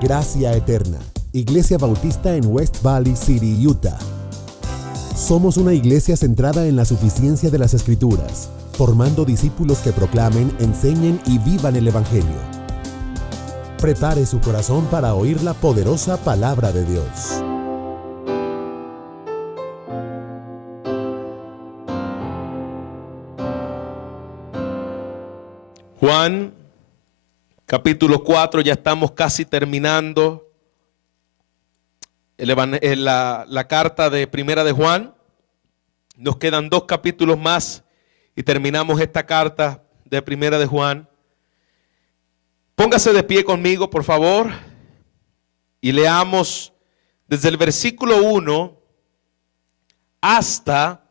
Gracia Eterna, Iglesia Bautista en West Valley City, Utah. Somos una iglesia centrada en la suficiencia de las Escrituras, formando discípulos que proclamen, enseñen y vivan el Evangelio. Prepare su corazón para oír la poderosa palabra de Dios. Juan, capítulo 4, ya estamos casi terminando la carta de Primera de Juan. Nos quedan 2 capítulos más y terminamos esta carta de Primera de Juan. Póngase de pie conmigo, por favor, y leamos desde el versículo 1 hasta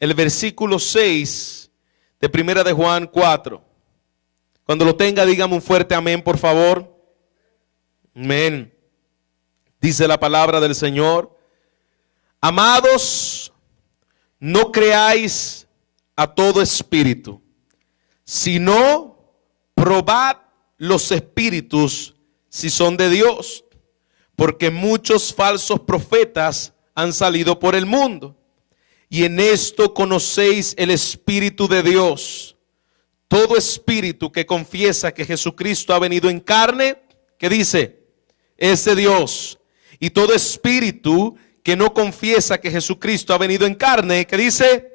el versículo 6 de Primera de Juan 4. Cuando lo tenga, dígame un fuerte amén, por favor. Amén. Dice la palabra del Señor: amados, no creáis a todo espíritu, sino probad los espíritus si son de Dios, porque muchos falsos profetas han salido por el mundo. Y en esto conocéis el Espíritu de Dios. Todo espíritu que confiesa que Jesucristo ha venido en carne, ¿qué dice? Es de Dios. Y todo espíritu que no confiesa que Jesucristo ha venido en carne, ¿qué dice?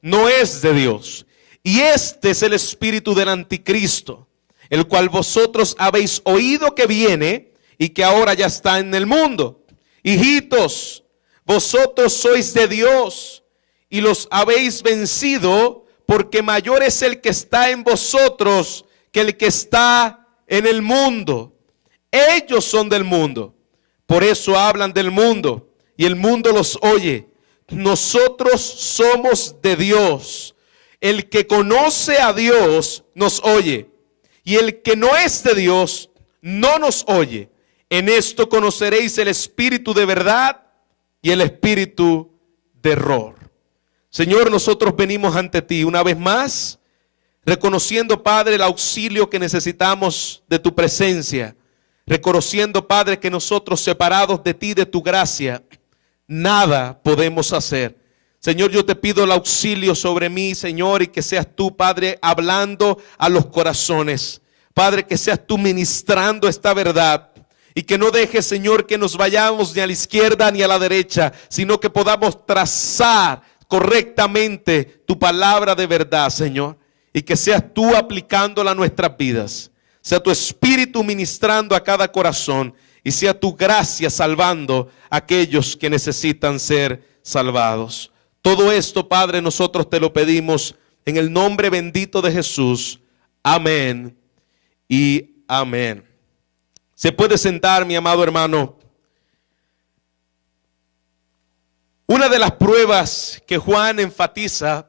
No es de Dios. Y este es el espíritu del anticristo, el cual vosotros habéis oído que viene y que ahora ya está en el mundo. Hijitos, vosotros sois de Dios y los habéis vencido, porque mayor es el que está en vosotros que el que está en el mundo. Ellos son del mundo, por eso hablan del mundo, y el mundo los oye. Nosotros somos de Dios. El que conoce a Dios nos oye, y el que no es de Dios no nos oye. En esto conoceréis el espíritu de verdad y el espíritu de error. Señor, nosotros venimos ante ti una vez más, reconociendo, Padre, el auxilio que necesitamos de tu presencia, reconociendo, Padre, que nosotros, separados de ti, de tu gracia, nada podemos hacer. Señor, yo te pido el auxilio sobre mí, Señor, y que seas tú, Padre, hablando a los corazones. Padre, que seas tú ministrando esta verdad. Y que no dejes, Señor, que nos vayamos ni a la izquierda ni a la derecha, sino que podamos trazar correctamente tu palabra de verdad, Señor, y que seas tú aplicándola a nuestras vidas, sea tu espíritu ministrando a cada corazón y sea tu gracia salvando a aquellos que necesitan ser salvados. Todo esto, Padre, nosotros te lo pedimos en el nombre bendito de Jesús. Amén y amén. Se puede sentar, mi amado hermano. Una de las pruebas que Juan enfatiza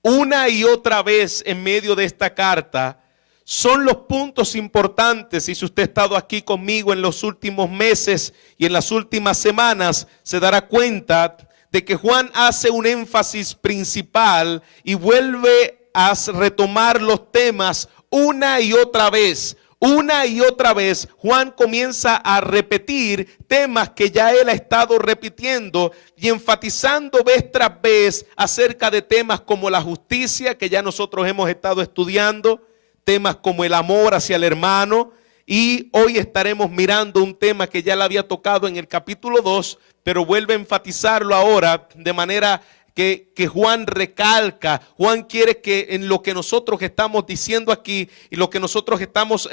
una y otra vez en medio de esta carta son los puntos importantes. Y si usted ha estado aquí conmigo en los últimos meses y en las últimas semanas, se dará cuenta de que Juan hace un énfasis principal y vuelve a retomar los temas una y otra vez. Una y otra vez Juan comienza a repetir temas que ya él ha estado repitiendo y enfatizando vez tras vez acerca de temas como la justicia, que ya nosotros hemos estado estudiando, temas como el amor hacia el hermano, y hoy estaremos mirando un tema que ya le había tocado en el capítulo 2, pero vuelve a enfatizarlo ahora de manera que Juan recalca. Juan quiere que en lo que nosotros estamos diciendo aquí y lo que nosotros estamos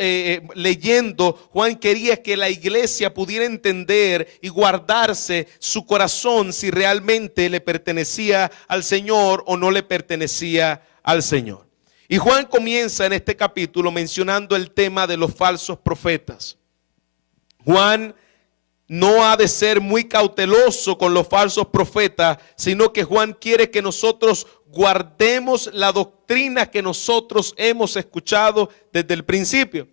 leyendo, Juan quería que la iglesia pudiera entender y guardarse su corazón si realmente le pertenecía al Señor o no le pertenecía al Señor. Y Juan comienza en este capítulo mencionando el tema de los falsos profetas. Juan no ha de ser muy cauteloso con los falsos profetas, sino que Juan quiere que nosotros guardemos la doctrina que nosotros hemos escuchado desde el principio.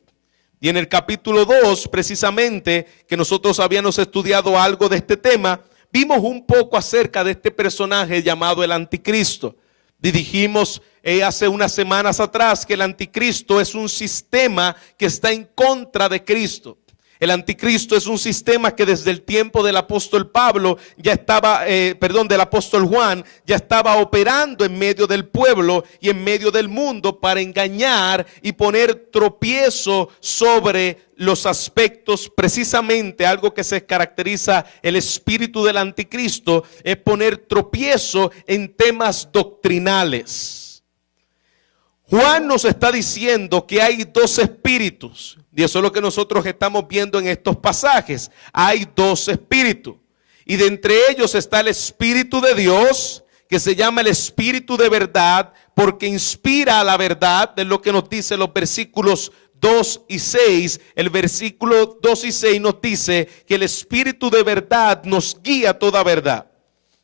Y en el capítulo 2, precisamente, que nosotros habíamos estudiado algo de este tema, vimos un poco acerca de este personaje llamado el anticristo. Y dijimos hace unas semanas atrás que el anticristo es un sistema que está en contra de Cristo. El anticristo es un sistema que desde el tiempo del apóstol Pablo ya estaba, del apóstol Juan, ya estaba operando en medio del pueblo y en medio del mundo para engañar y poner tropiezo sobre los aspectos. Precisamente algo que se caracteriza el espíritu del anticristo es poner tropiezo en temas doctrinales. Juan nos está diciendo que hay dos espíritus, y eso es lo que nosotros estamos viendo en estos pasajes. Hay dos espíritus, y de entre ellos está el Espíritu de Dios, que se llama el Espíritu de verdad, porque inspira a la verdad, de lo que nos dice los versículos 2 y 6. El versículo 2 y 6 nos dice que el Espíritu de verdad nos guía a toda verdad.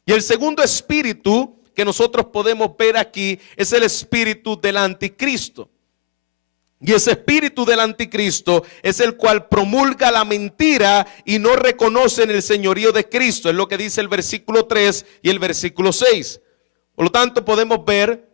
Y el segundo espíritu que nosotros podemos ver aquí es el espíritu del anticristo. Y ese espíritu del anticristo es el cual promulga la mentira y no reconoce en el señorío de Cristo. Es lo que dice el versículo 3 y el versículo 6. Por lo tanto, podemos ver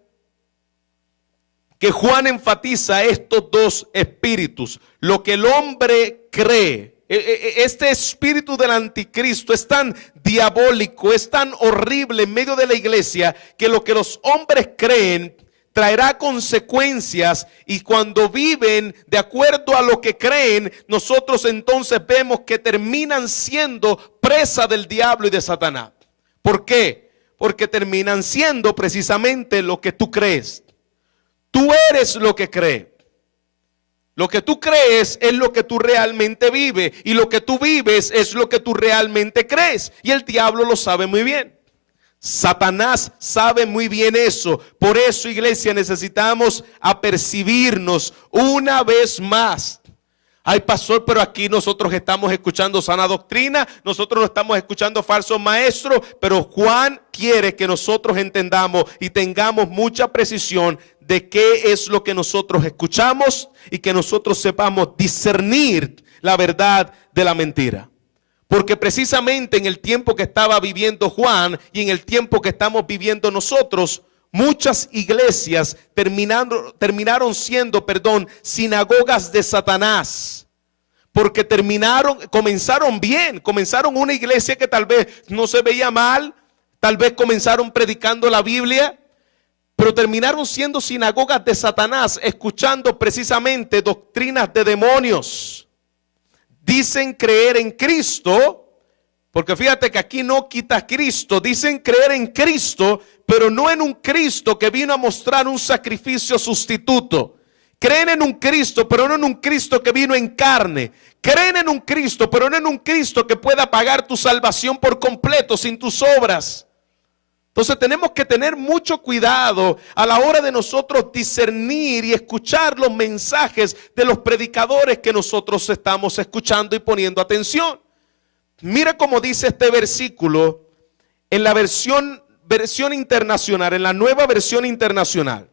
que Juan enfatiza estos dos espíritus. Lo que el hombre cree. Este espíritu del anticristo es tan diabólico, es tan horrible en medio de la iglesia, que lo que los hombres creen traerá consecuencias, y cuando viven de acuerdo a lo que creen, nosotros entonces vemos que terminan siendo presa del diablo y de Satanás. ¿Por qué? Porque terminan siendo precisamente lo que tú crees. Tú eres lo que crees. Lo que tú crees es lo que tú realmente vives, y lo que tú vives es lo que tú realmente crees. Y el diablo lo sabe muy bien. Satanás sabe muy bien eso. Por eso, iglesia, necesitamos apercibirnos una vez más. Ay, pastor, pero aquí nosotros estamos escuchando sana doctrina, nosotros no estamos escuchando falsos maestros, pero Juan quiere que nosotros entendamos y tengamos mucha precisión de qué es lo que nosotros escuchamos, y que nosotros sepamos discernir la verdad de la mentira. Porque precisamente en el tiempo que estaba viviendo Juan y en el tiempo que estamos viviendo nosotros, muchas iglesias terminaron siendo, sinagogas de Satanás. Porque comenzaron bien, comenzaron una iglesia que tal vez no se veía mal, tal vez comenzaron predicando la Biblia, pero terminaron siendo sinagogas de Satanás, escuchando precisamente doctrinas de demonios. Dicen creer en Cristo, porque fíjate que aquí no quita Cristo. Dicen creer en Cristo, pero no en un Cristo que vino a mostrar un sacrificio sustituto. Creen en un Cristo, pero no en un Cristo que vino en carne. Creen en un Cristo, pero no en un Cristo que pueda pagar tu salvación por completo sin tus obras. Entonces tenemos que tener mucho cuidado a la hora de nosotros discernir y escuchar los mensajes de los predicadores que nosotros estamos escuchando y poniendo atención. Mira cómo dice este versículo en la versión internacional, en la nueva versión internacional.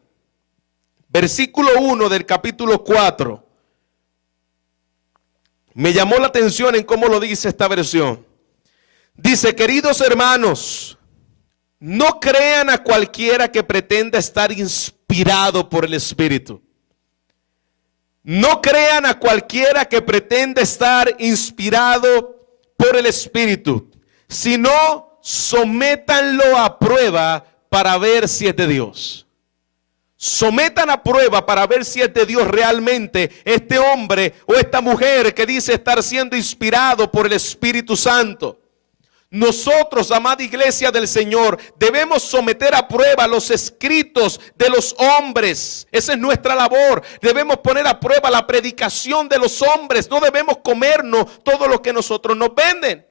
Versículo 1 del capítulo 4. Me llamó la atención en cómo lo dice esta versión. Dice: queridos hermanos, no crean a cualquiera que pretenda estar inspirado por el Espíritu. No crean a cualquiera que pretenda estar inspirado por el Espíritu, sino sométanlo a prueba para ver si es de Dios. Sometan a prueba para ver si es de Dios realmente este hombre o esta mujer que dice estar siendo inspirado por el Espíritu Santo. Nosotros, amada iglesia del Señor, debemos someter a prueba los escritos de los hombres. Esa es nuestra labor. Debemos poner a prueba la predicación de los hombres. No debemos comernos todo lo que nosotros nos venden.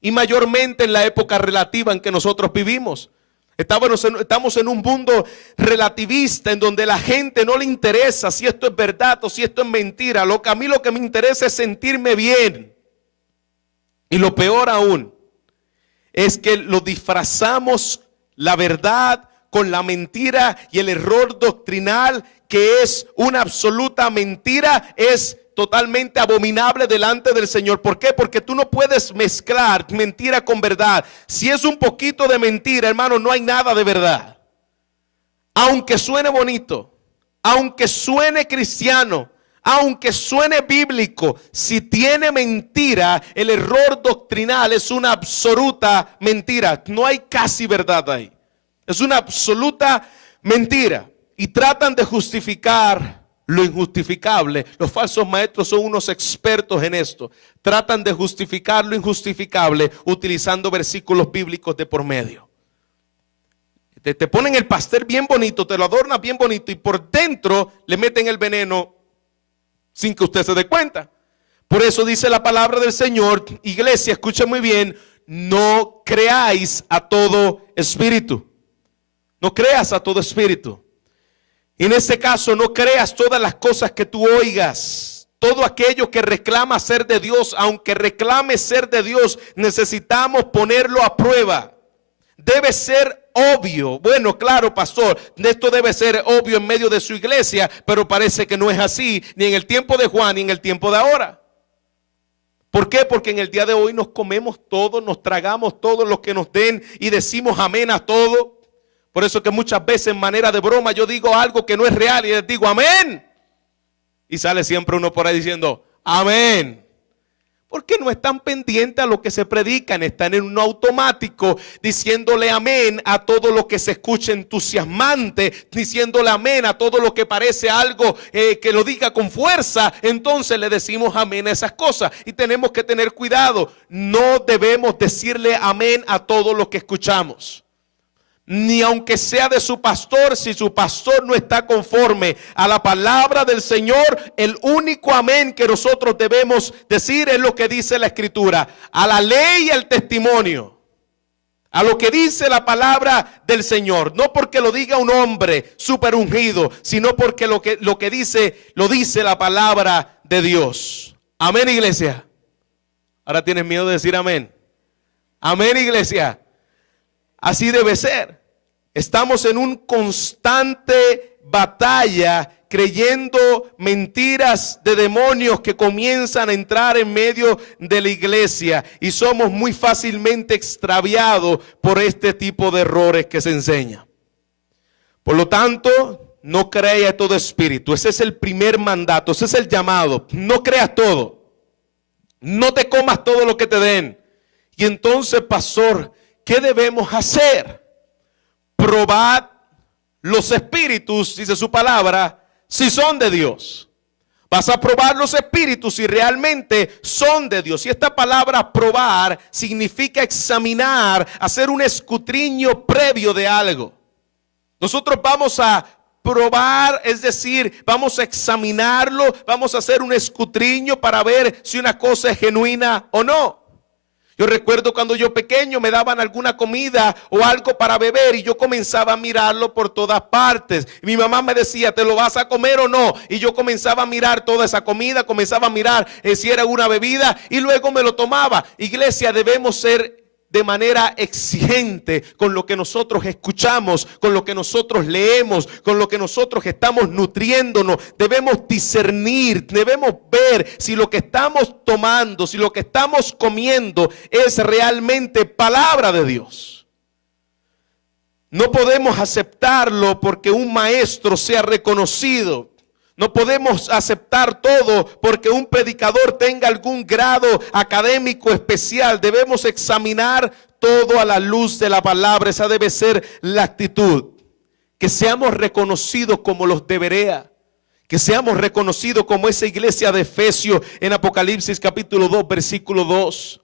Y mayormente en la época relativa en que nosotros vivimos. Estamos en un mundo relativista en donde la gente no le interesa si esto es verdad o si esto es mentira. A mí lo que me interesa es sentirme bien. Y lo peor aún es que lo disfrazamos la verdad con la mentira, y el error doctrinal, que es una absoluta mentira, es totalmente abominable delante del Señor. ¿Por qué? Porque tú no puedes mezclar mentira con verdad. Si es un poquito de mentira, hermano, no hay nada de verdad. Aunque suene bonito, aunque suene cristiano, aunque suene bíblico, si tiene mentira, el error doctrinal es una absoluta mentira. No hay casi verdad ahí. Es una absoluta mentira. Y tratan de justificar lo injustificable. Los falsos maestros son unos expertos en esto. Tratan de justificar lo injustificable utilizando versículos bíblicos de por medio. Te ponen el pastel bien bonito, te lo adornan bien bonito y por dentro le meten el veneno sin que usted se dé cuenta. Por eso dice la palabra del Señor, iglesia, escucha muy bien, no creáis a todo espíritu. No creas a todo espíritu. En este caso, no creas todas las cosas que tú oigas. Todo aquello que reclama ser de Dios, aunque reclame ser de Dios, necesitamos ponerlo a prueba. Debe ser obvio. Bueno, claro, pastor, esto debe ser obvio en medio de su iglesia, pero parece que no es así, ni en el tiempo de Juan, ni en el tiempo de ahora. ¿Por qué? Porque en el día de hoy nos comemos todo, nos tragamos todo lo que nos den y decimos amén a todo. Por eso que muchas veces en manera de broma yo digo algo que no es real y les digo amén. Y sale siempre uno por ahí diciendo amén. Porque no están pendientes a lo que se predican, están en un automático diciéndole amén a todo lo que se escucha entusiasmante, diciéndole amén a todo lo que parece algo que lo diga con fuerza. Entonces le decimos amén a esas cosas y tenemos que tener cuidado. No debemos decirle amén a todo lo que escuchamos. Ni aunque sea de su pastor, si su pastor no está conforme a la palabra del Señor, el único amén que nosotros debemos decir es lo que dice la Escritura, a la ley y al testimonio, a lo que dice la palabra del Señor, no porque lo diga un hombre súper ungido, sino porque lo que dice, lo dice la palabra de Dios. Amén, iglesia. Ahora tienes miedo de decir amén. Amén, iglesia. Así debe ser. Estamos en un constante batalla creyendo mentiras de demonios que comienzan a entrar en medio de la iglesia y somos muy fácilmente extraviados por este tipo de errores que se enseñan. Por lo tanto, no creas todo espíritu. Ese es el primer mandato, ese es el llamado. No creas todo. No te comas todo lo que te den. Y entonces, pastor, ¿qué debemos hacer? Probad los espíritus, dice su palabra, si son de Dios. Vas a probar los espíritus si realmente son de Dios. Y esta palabra probar significa examinar, hacer un escudriño previo de algo. Nosotros vamos a probar, es decir, vamos a examinarlo, vamos a hacer un escudriño para ver si una cosa es genuina o no. Yo recuerdo cuando yo pequeño me daban alguna comida o algo para beber y yo comenzaba a mirarlo por todas partes. Y mi mamá me decía, ¿te lo vas a comer o no? Y yo comenzaba a mirar toda esa comida, comenzaba a mirar si era una bebida y luego me lo tomaba. Iglesia, debemos ser de manera exigente con lo que nosotros escuchamos, con lo que nosotros leemos, con lo que nosotros estamos nutriéndonos. Debemos discernir, debemos ver si lo que estamos tomando, si lo que estamos comiendo es realmente palabra de Dios. No podemos aceptarlo porque un maestro sea reconocido. No podemos aceptar todo porque un predicador tenga algún grado académico especial. Debemos examinar todo a la luz de la palabra. Esa debe ser la actitud. Que seamos reconocidos como los de Berea. Que seamos reconocidos como esa iglesia de Efesios en Apocalipsis capítulo 2, versículo 2.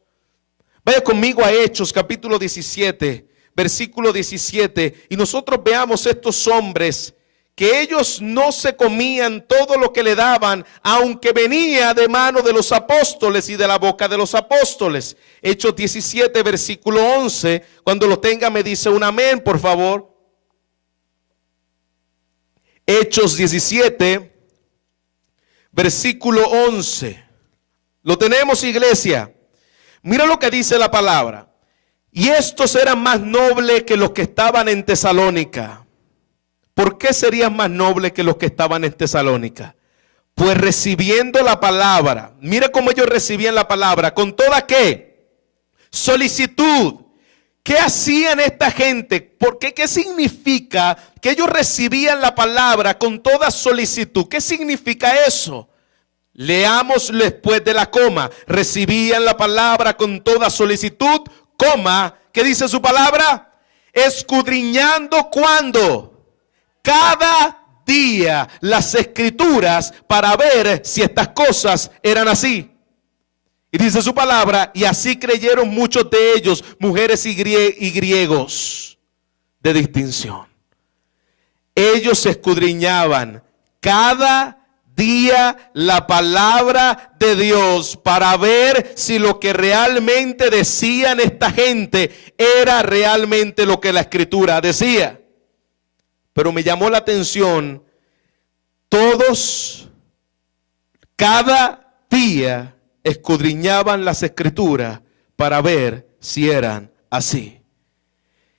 Vaya conmigo a Hechos capítulo 17, versículo 17. Y nosotros veamos estos hombres que ellos no se comían todo lo que le daban, aunque venía de mano de los apóstoles y de la boca de los apóstoles. Hechos 17, versículo 11. Cuando lo tenga me dice un amén, por favor. Hechos 17, versículo 11. Lo tenemos, iglesia. Mira lo que dice la palabra. Y estos eran más nobles que los que estaban en Tesalónica. ¿Por qué serían más nobles que los que estaban en Tesalónica? Pues recibiendo la palabra, mire cómo ellos recibían la palabra, con toda ¿qué? Solicitud. ¿Qué hacían esta gente? ¿Por qué? ¿Qué significa que ellos recibían la palabra con toda solicitud? ¿Qué significa eso? Leamos después de la coma. Recibían la palabra con toda solicitud, coma, ¿qué dice su palabra? Escudriñando, ¿cuándo? Cada día las escrituras para ver si estas cosas eran así. Y dice su palabra, y así creyeron muchos de ellos, mujeres y griegos de distinción. Ellos escudriñaban cada día la palabra de Dios para ver si lo que realmente decían esta gente era realmente lo que la escritura decía. Pero me llamó la atención, todos, cada día escudriñaban las escrituras para ver si eran así.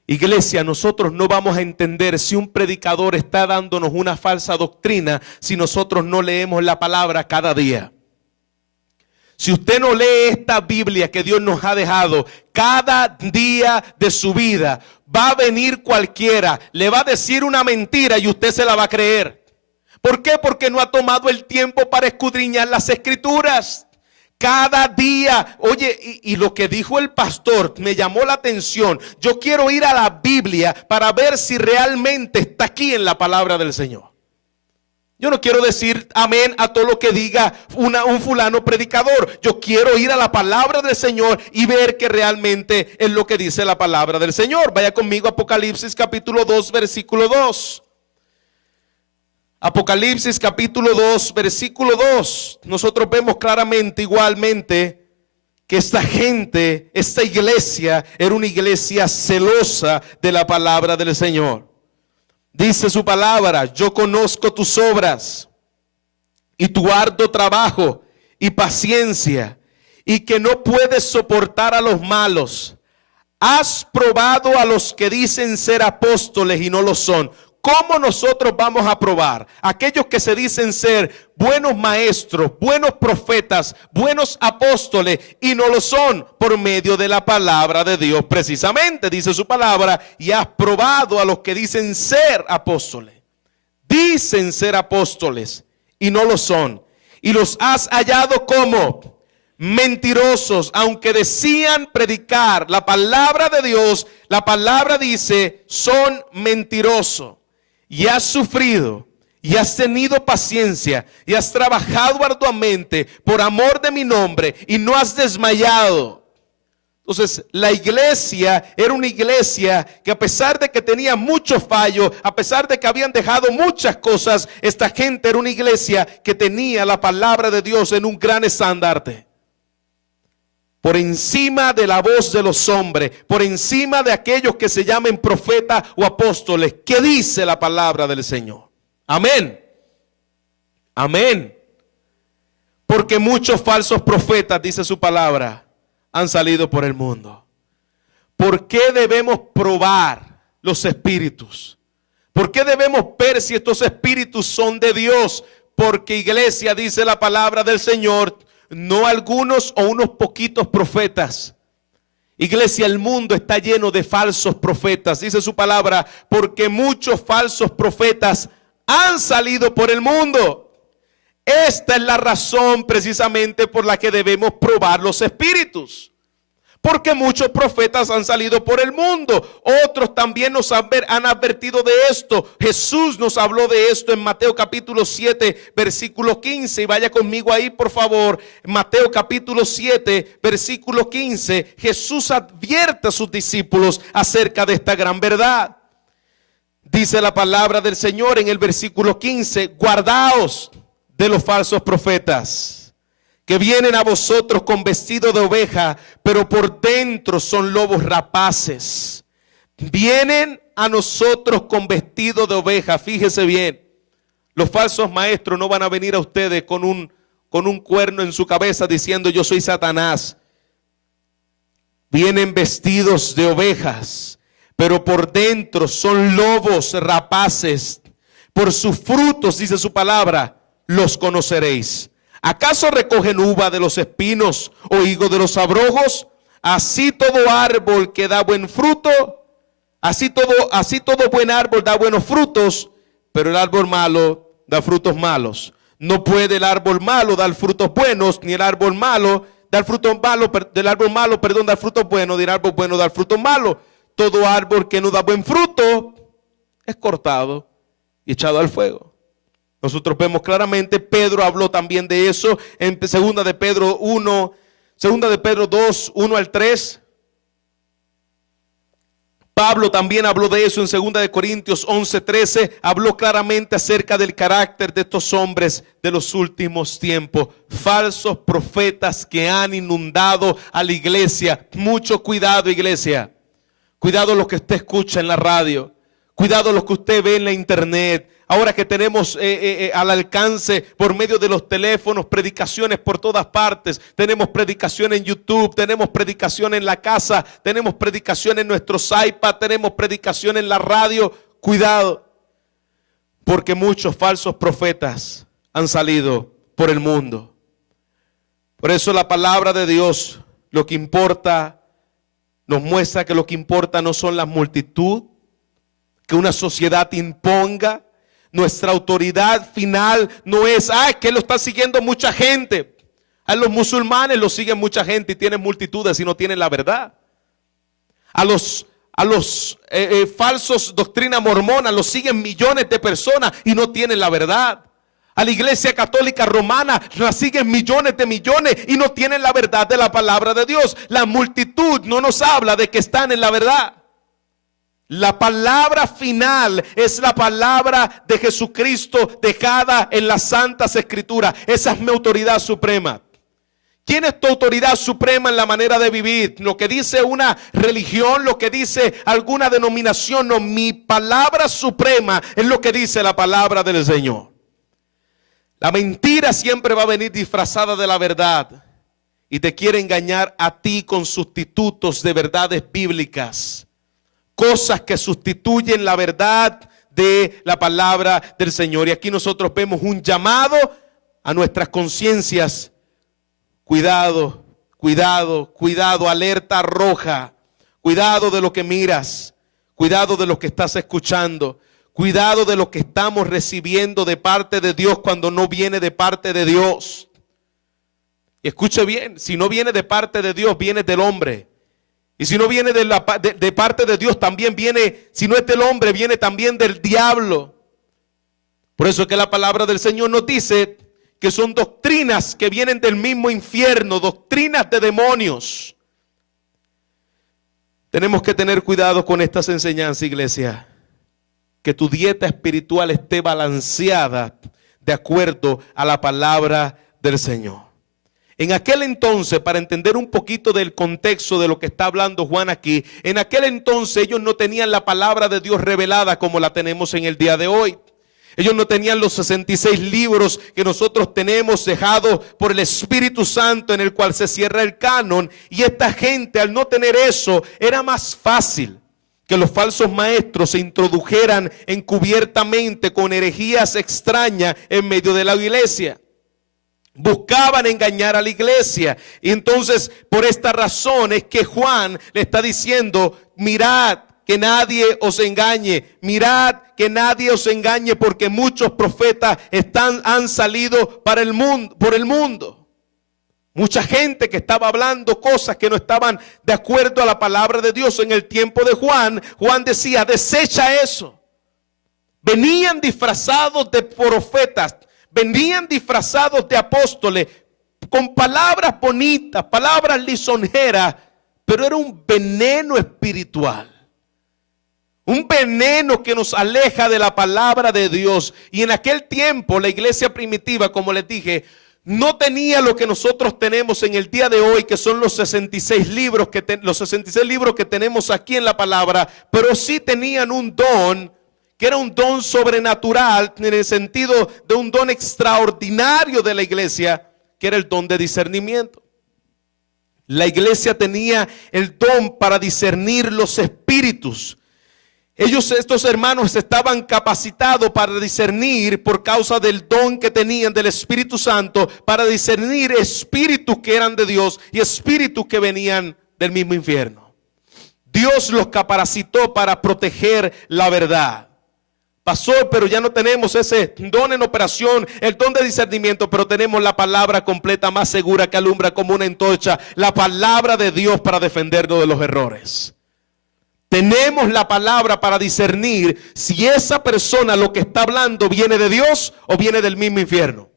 Iglesia, nosotros no vamos a entender si un predicador está dándonos una falsa doctrina si nosotros no leemos la palabra cada día. Si usted no lee esta Biblia que Dios nos ha dejado cada día de su vida, va a venir cualquiera, le va a decir una mentira y usted se la va a creer. ¿Por qué? Porque no ha tomado el tiempo para escudriñar las escrituras. Cada día, oye, y lo que dijo el pastor me llamó la atención. Yo quiero ir a la Biblia para ver si realmente está aquí en la palabra del Señor. Yo no quiero decir amén a todo lo que diga un fulano predicador. Yo quiero ir a la palabra del Señor y ver que realmente es lo que dice la palabra del Señor. Vaya conmigo a Apocalipsis capítulo 2, versículo 2. Apocalipsis capítulo 2, versículo 2. Nosotros vemos claramente igualmente que esta gente, esta iglesia, era una iglesia celosa de la palabra del Señor. Dice su palabra, yo conozco tus obras y tu arduo trabajo y paciencia, y que no puedes soportar a los malos. Has probado a los que dicen ser apóstoles y no lo son. ¿Cómo nosotros vamos a probar? Aquellos que se dicen ser buenos maestros, buenos profetas, buenos apóstoles y no lo son, por medio de la palabra de Dios. Precisamente dice su palabra, y has probado a los que dicen ser apóstoles. Dicen ser apóstoles y no lo son. Y los has hallado como mentirosos, aunque decían predicar la palabra de Dios. La palabra dice, son mentirosos. Y has sufrido, y has tenido paciencia, y has trabajado arduamente por amor de mi nombre, y no has desmayado. Entonces, la iglesia era una iglesia que, a pesar de que tenía muchos fallos, a pesar de que habían dejado muchas cosas, esta gente era una iglesia que tenía la palabra de Dios en un gran estandarte. Por encima de la voz de los hombres, por encima de aquellos que se llamen profetas o apóstoles. ¿Qué dice la palabra del Señor? Amén. Amén. Porque muchos falsos profetas, dice su palabra, han salido por el mundo. ¿Por qué debemos probar los espíritus? ¿Por qué debemos ver si estos espíritus son de Dios? Porque, iglesia, dice la palabra del Señor, no algunos o unos poquitos profetas. Iglesia, el mundo está lleno de falsos profetas. Dice su palabra, porque muchos falsos profetas han salido por el mundo. Esta es la razón precisamente por la que debemos probar los espíritus. Porque muchos profetas han salido por el mundo. Otros también nos han advertido de esto. Jesús nos habló de esto en Mateo capítulo 7, versículo 15. Y vaya conmigo ahí, por favor. Mateo capítulo 7, versículo 15. Jesús advierte a sus discípulos acerca de esta gran verdad. Dice la palabra del Señor en el versículo 15. Guardaos de los falsos profetas, que vienen a vosotros con vestido de oveja, pero por dentro son lobos rapaces. Vienen a nosotros con vestido de oveja. Fíjese bien, los falsos maestros no van a venir a ustedes con un cuerno en su cabeza diciendo yo soy Satanás. Vienen vestidos de ovejas, pero por dentro son lobos rapaces. Por sus frutos, dice su palabra, los conoceréis. ¿Acaso recogen uva de los espinos o higo de los abrojos? Así todo árbol que da buen fruto, así todo buen árbol da buenos frutos, pero el árbol malo da frutos malos. No puede el árbol malo dar frutos buenos, ni el árbol malo dar frutos malos, del árbol malo, perdón, dar frutos buenos, del árbol bueno dar frutos malos. Todo árbol que no da buen fruto es cortado y echado al fuego. Nosotros vemos claramente, Pedro habló también de eso en 2 de Pedro 1, 2 de Pedro 2, 1 al 3. Pablo también habló de eso en 2 de Corintios 11, 13. Habló claramente acerca del carácter de estos hombres de los últimos tiempos. Falsos profetas que han inundado a la iglesia. Mucho cuidado, iglesia. Cuidado lo que usted escucha en la radio. Cuidado lo que usted ve en la internet. Ahora que tenemos al alcance por medio de los teléfonos, predicaciones por todas partes. Tenemos predicación en YouTube, tenemos predicación en la casa, tenemos predicación en nuestros iPads, tenemos predicación en la radio. Cuidado, porque muchos falsos profetas han salido por el mundo. Por eso la palabra de Dios, lo que importa, nos muestra que lo que importa no son las multitud, que una sociedad imponga. Nuestra autoridad final no es, que lo está siguiendo mucha gente. A los musulmanes lo siguen mucha gente y tienen multitudes y no tienen la verdad. A los falsos doctrina mormona los siguen millones de personas y no tienen la verdad. A la iglesia católica romana la siguen millones y no tienen la verdad de la palabra de Dios. La multitud no nos habla de que están en la verdad. La palabra final es la palabra de Jesucristo dejada en las Santas Escrituras. Esa es mi autoridad suprema. ¿Quién es tu autoridad suprema en la manera de vivir? Lo que dice una religión, lo que dice alguna denominación. No, mi palabra suprema es lo que dice la palabra del Señor. La mentira siempre va a venir disfrazada de la verdad y te quiere engañar a ti con sustitutos de verdades bíblicas. Cosas que sustituyen la verdad de la palabra del Señor. Y aquí nosotros vemos un llamado a nuestras conciencias. Cuidado, cuidado, cuidado, alerta roja. Cuidado de lo que miras. Cuidado de lo que estás escuchando. Cuidado de lo que estamos recibiendo de parte de Dios cuando no viene de parte de Dios. Y escuche bien, si no viene de parte de Dios, viene del hombre. Y si no viene de parte de Dios, también viene, si no es del hombre, viene también del diablo. Por eso es que la palabra del Señor nos dice que son doctrinas que vienen del mismo infierno, doctrinas de demonios. Tenemos que tener cuidado con estas enseñanzas, iglesia. Que tu dieta espiritual esté balanceada de acuerdo a la palabra del Señor. En aquel entonces, para entender un poquito del contexto de lo que está hablando Juan aquí, en aquel entonces ellos no tenían la palabra de Dios revelada como la tenemos en el día de hoy. Ellos no tenían los 66 libros que nosotros tenemos dejados por el Espíritu Santo en el cual se cierra el canon. Y esta gente, al no tener eso, era más fácil que los falsos maestros se introdujeran encubiertamente con herejías extrañas en medio de la iglesia. Buscaban engañar a la iglesia. Y entonces por esta razón es que Juan le está diciendo: mirad que nadie os engañe, mirad que nadie os engañe, porque muchos profetas han salido por el mundo. Mucha gente que estaba hablando cosas que no estaban de acuerdo a la palabra de Dios. En el tiempo de Juan, Juan decía: desecha eso. Venían disfrazados de profetas, venían disfrazados de apóstoles, con palabras bonitas, palabras lisonjeras, pero era un veneno espiritual. Un veneno que nos aleja de la palabra de Dios. Y en aquel tiempo la iglesia primitiva, como les dije, no tenía lo que nosotros tenemos en el día de hoy, que son los 66 libros que tenemos aquí en la palabra, pero sí tenían un don, que era un don sobrenatural, en el sentido de un don extraordinario de la iglesia, que era el don de discernimiento. La iglesia tenía el don para discernir los espíritus. Estos hermanos estaban capacitados para discernir, por causa del don que tenían del Espíritu Santo, para discernir espíritus que eran de Dios y espíritus que venían del mismo infierno. Dios los capacitó para proteger la verdad, Pastor, pero ya no tenemos ese don en operación, el don de discernimiento, pero tenemos la palabra completa, más segura, que alumbra como una antorcha, la palabra de Dios para defendernos de los errores. Tenemos la palabra para discernir si esa persona lo que está hablando viene de Dios o viene del mismo infierno.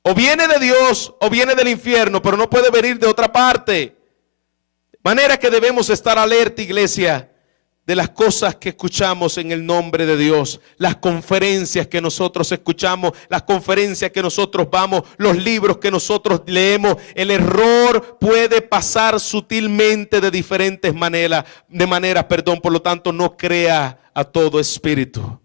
O viene de Dios o viene del infierno, pero no puede venir de otra parte. De manera que debemos estar alerta, iglesia, de las cosas que escuchamos en el nombre de Dios, las conferencias que nosotros escuchamos, las conferencias que nosotros vamos, los libros que nosotros leemos. El error puede pasar sutilmente de diferentes maneras, por lo tanto no crea a todo espíritu.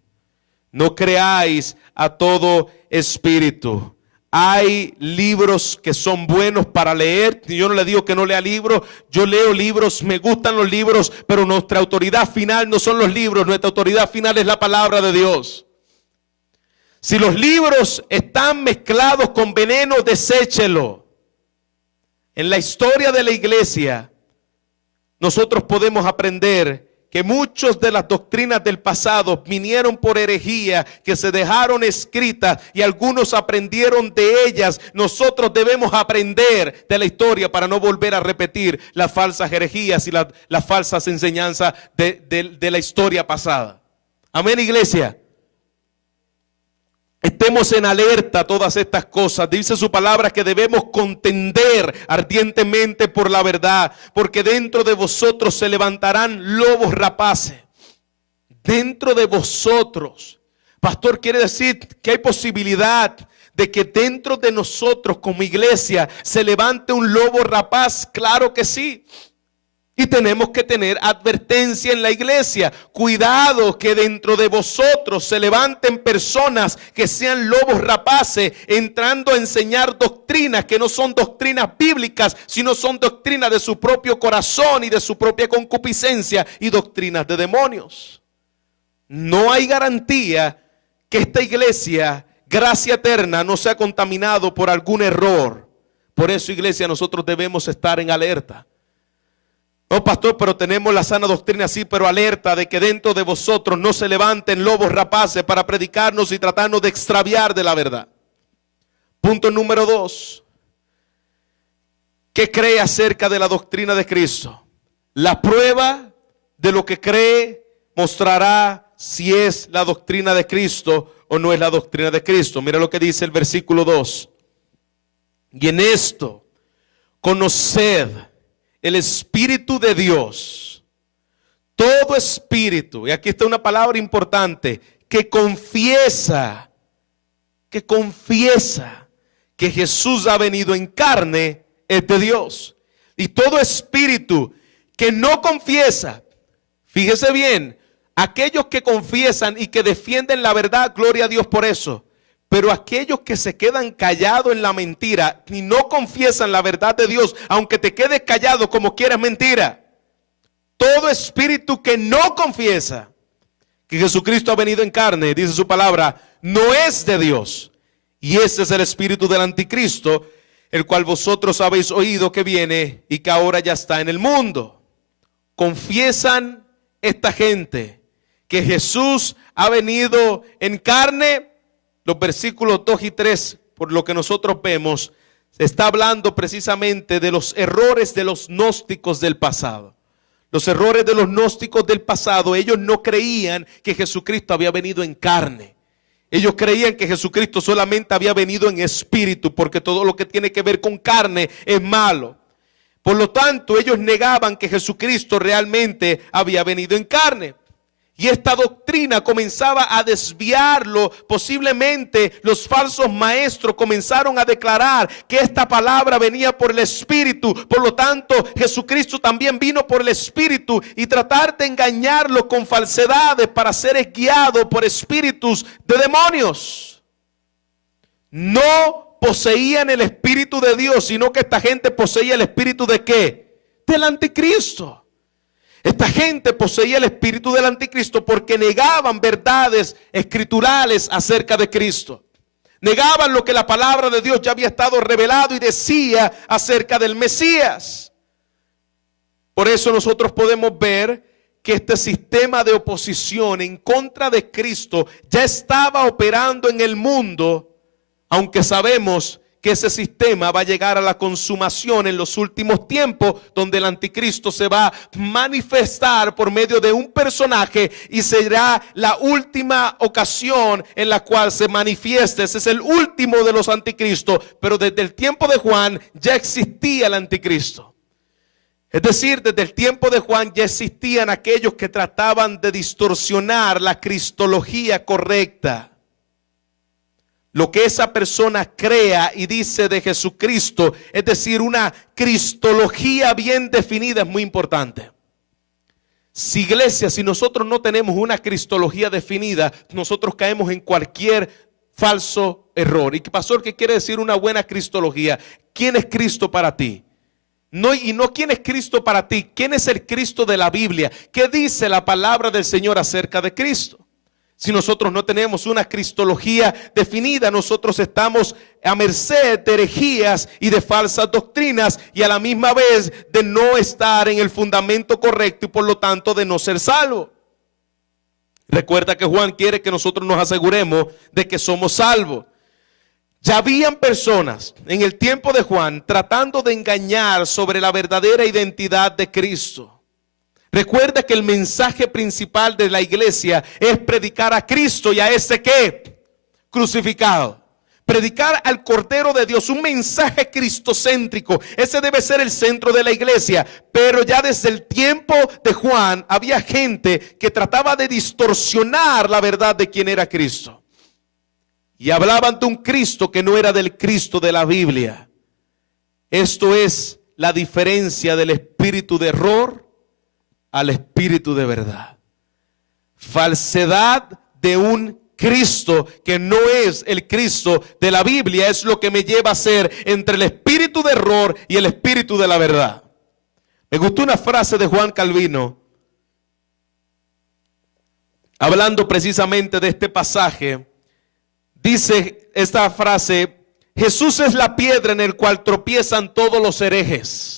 No creáis a todo espíritu. Hay libros que son buenos para leer. Yo no le digo que no lea libros. Yo leo libros, me gustan los libros, pero nuestra autoridad final no son los libros. Nuestra autoridad final es la palabra de Dios. Si los libros están mezclados con veneno, deséchelo. En la historia de la iglesia, nosotros podemos aprender que muchas de las doctrinas del pasado vinieron por herejía, que se dejaron escritas y algunos aprendieron de ellas. Nosotros debemos aprender de la historia para no volver a repetir las falsas herejías y las falsas enseñanzas de la historia pasada. Amén, iglesia. Estemos en alerta a todas estas cosas. Dice su palabra que debemos contender ardientemente por la verdad, porque dentro de vosotros se levantarán lobos rapaces. Dentro de vosotros. Pastor, quiere decir que hay posibilidad de que dentro de nosotros como iglesia se levante un lobo rapaz. Claro que sí. Y tenemos que tener advertencia en la iglesia. Cuidado que dentro de vosotros se levanten personas que sean lobos rapaces, entrando a enseñar doctrinas que no son doctrinas bíblicas, sino son doctrinas de su propio corazón y de su propia concupiscencia y doctrinas de demonios. No hay garantía que esta iglesia, gracia eterna, no sea contaminado por algún error. Por eso, iglesia, nosotros debemos estar en alerta. No, pastor, pero tenemos la sana doctrina, sí, pero alerta de que dentro de vosotros no se levanten lobos rapaces para predicarnos y tratarnos de extraviar de la verdad. Punto número 2. ¿Qué cree acerca de la doctrina de Cristo? La prueba de lo que cree mostrará si es la doctrina de Cristo o no es la doctrina de Cristo. Mira lo que dice el versículo 2. Y en esto, conoced el Espíritu de Dios. Todo espíritu, y aquí está una palabra importante, que confiesa que Jesús ha venido en carne, es de Dios. Y todo espíritu que no confiesa, fíjese bien, aquellos que confiesan y que defienden la verdad, gloria a Dios por eso. Pero aquellos que se quedan callados en la mentira y no confiesan la verdad de Dios, aunque te quedes callado como quieras, mentira. Todo espíritu que no confiesa que Jesucristo ha venido en carne, dice su palabra, no es de Dios. Y ese es el espíritu del anticristo, el cual vosotros habéis oído que viene y que ahora ya está en el mundo. Confiesan esta gente que Jesús ha venido en carne. Los versículos 2 y 3, por lo que nosotros vemos, se está hablando precisamente de los errores de los gnósticos del pasado. Los errores de los gnósticos del pasado, ellos no creían que Jesucristo había venido en carne. Ellos creían que Jesucristo solamente había venido en espíritu, porque todo lo que tiene que ver con carne es malo. Por lo tanto, ellos negaban que Jesucristo realmente había venido en carne. Y esta doctrina comenzaba a desviarlo. Posiblemente los falsos maestros comenzaron a declarar que esta palabra venía por el Espíritu. Por lo tanto, Jesucristo también vino por el Espíritu, y tratar de engañarlo con falsedades para ser guiado por espíritus de demonios. No poseían el Espíritu de Dios, sino que esta gente poseía el Espíritu ¿de qué? Del anticristo. Esta gente poseía el espíritu del anticristo porque negaban verdades escriturales acerca de Cristo. Negaban lo que la palabra de Dios ya había estado revelado y decía acerca del Mesías. Por eso nosotros podemos ver que este sistema de oposición en contra de Cristo ya estaba operando en el mundo, aunque sabemos que ese sistema va a llegar a la consumación en los últimos tiempos, donde el anticristo se va a manifestar por medio de un personaje y será la última ocasión en la cual se manifieste. Ese es el último de los anticristos, pero desde el tiempo de Juan ya existía el anticristo. Es decir, desde el tiempo de Juan ya existían aquellos que trataban de distorsionar la cristología correcta. Lo que esa persona crea y dice de Jesucristo, es decir, una cristología bien definida, es muy importante. Si iglesia, si nosotros no tenemos una cristología definida, nosotros caemos en cualquier falso error. Y pastor, ¿qué quiere decir una buena cristología? ¿Quién es Cristo para ti? No quién es Cristo para ti, quién es el Cristo de la Biblia. ¿Qué dice la palabra del Señor acerca de Cristo? Si nosotros no tenemos una cristología definida, nosotros estamos a merced de herejías y de falsas doctrinas, y a la misma vez de no estar en el fundamento correcto y por lo tanto de no ser salvo. Recuerda que Juan quiere que nosotros nos aseguremos de que somos salvos. Ya habían personas en el tiempo de Juan tratando de engañar sobre la verdadera identidad de Cristo. Recuerda que el mensaje principal de la iglesia es predicar a Cristo y a ese ¿qué? Crucificado. Predicar al Cordero de Dios, un mensaje cristocéntrico. Ese debe ser el centro de la iglesia. Pero ya desde el tiempo de Juan había gente que trataba de distorsionar la verdad de quién era Cristo. Y hablaban de un Cristo que no era del Cristo de la Biblia. Esto es la diferencia del espíritu de error al espíritu de verdad. Falsedad de un Cristo que no es el Cristo de la Biblia es lo que me lleva a ser entre el espíritu de error y el espíritu de la verdad. Me gustó una frase de Juan Calvino hablando precisamente de este pasaje. Dice esta frase: Jesús es la piedra en el cual tropiezan todos los herejes.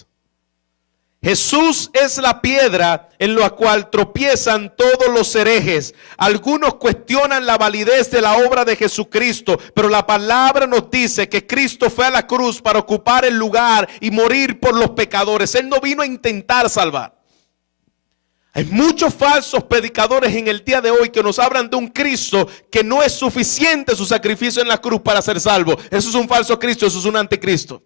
Jesús es la piedra en la cual tropiezan todos los herejes. Algunos cuestionan la validez de la obra de Jesucristo, pero la palabra nos dice que Cristo fue a la cruz para ocupar el lugar y morir por los pecadores. Él no vino a intentar salvar. Hay muchos falsos predicadores en el día de hoy que nos hablan de un Cristo que no es suficiente su sacrificio en la cruz para ser salvo. Eso es un falso Cristo, eso es un anticristo.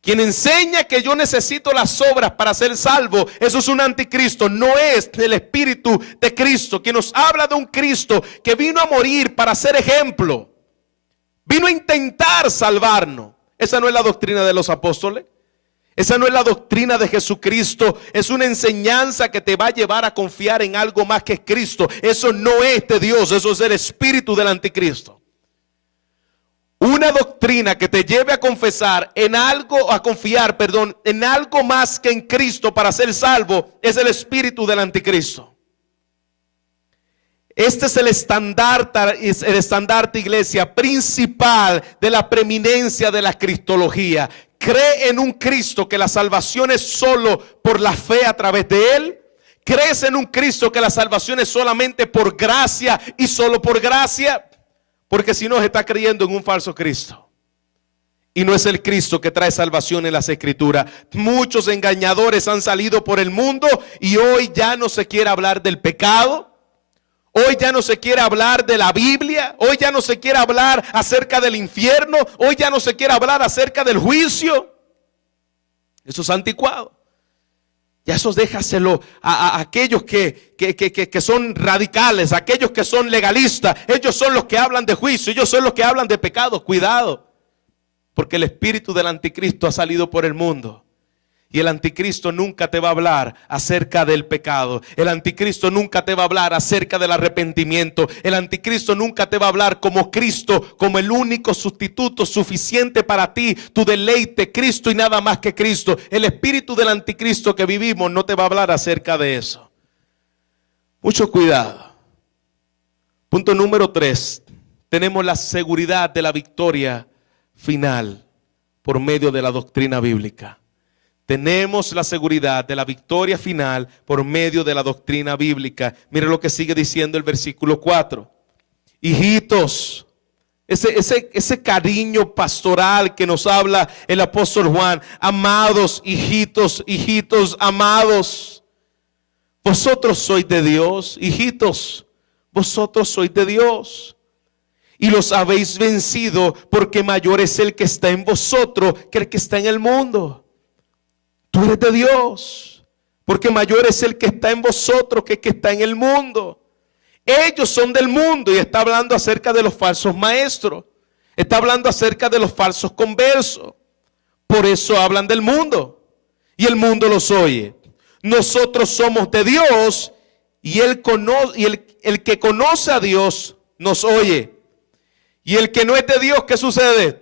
Quien enseña que yo necesito las obras para ser salvo, eso es un anticristo, no es el espíritu de Cristo. Quien nos habla de un Cristo que vino a morir para ser ejemplo, vino a intentar salvarnos. Esa no es la doctrina de los apóstoles. Esa no es la doctrina de Jesucristo. Es una enseñanza que te va a llevar a confiar en algo más que Cristo. Eso no es de Dios, eso es el espíritu del anticristo. Una doctrina que te lleve a confesar en algo, a confiar, en algo más que en Cristo para ser salvo, es el espíritu del anticristo. Este es el estandarte, iglesia, principal de la preeminencia de la cristología. Cree en un Cristo que la salvación es solo por la fe a través de Él. ¿Crees en un Cristo que la salvación es solamente por gracia y solo por gracia? Porque si no, se está creyendo en un falso Cristo. Y no es el Cristo que trae salvación en las Escrituras. Muchos engañadores han salido por el mundo y hoy ya no se quiere hablar del pecado. Hoy ya no se quiere hablar de la Biblia. Hoy ya no se quiere hablar acerca del infierno. Hoy ya no se quiere hablar acerca del juicio. Eso es anticuado. Ya eso déjaselo a aquellos que son radicales, a aquellos que son legalistas. Ellos son los que hablan de juicio, ellos son los que hablan de pecado. Cuidado, porque el espíritu del anticristo ha salido por el mundo. Y el anticristo nunca te va a hablar acerca del pecado. El anticristo nunca te va a hablar acerca del arrepentimiento. El anticristo nunca te va a hablar como Cristo, como el único sustituto suficiente para ti, tu deleite, Cristo y nada más que Cristo. El espíritu del anticristo que vivimos no te va a hablar acerca de eso. Mucho cuidado. Punto número 3. Tenemos la seguridad de la victoria final por medio de la doctrina bíblica. tenemos la seguridad de la victoria final por medio de la doctrina bíblica. Mire lo que sigue diciendo el versículo 4. Hijitos, ese cariño pastoral que nos habla el apóstol Juan. Amados, hijitos, hijitos amados. Vosotros sois de Dios, hijitos. Vosotros sois de Dios. Y los habéis vencido, porque mayor es el que está en vosotros que el que está en el mundo. Tú eres de Dios, porque mayor es el que está en vosotros que el que está en el mundo. Ellos son del mundo y está hablando acerca de los falsos maestros. Está hablando acerca de los falsos conversos. Por eso hablan del mundo y el mundo los oye. Nosotros somos de Dios y el que conoce a Dios nos oye. Y el que no es de Dios, ¿qué sucede?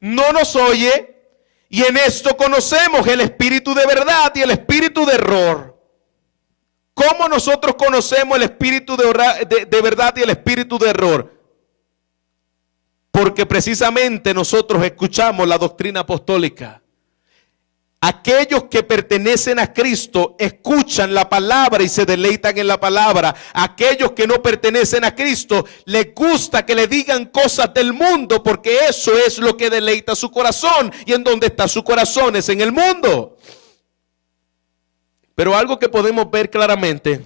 No nos oye. Y en esto conocemos el espíritu de verdad y el espíritu de error. ¿Cómo nosotros conocemos el espíritu de verdad y el espíritu de error? Porque precisamente nosotros escuchamos la doctrina apostólica. Aquellos que pertenecen a Cristo escuchan la palabra y se deleitan en la palabra. Aquellos que no pertenecen a Cristo les gusta que le digan cosas del mundo, porque eso es lo que deleita su corazón, y en donde está su corazón es en el mundo. Pero algo que podemos ver claramente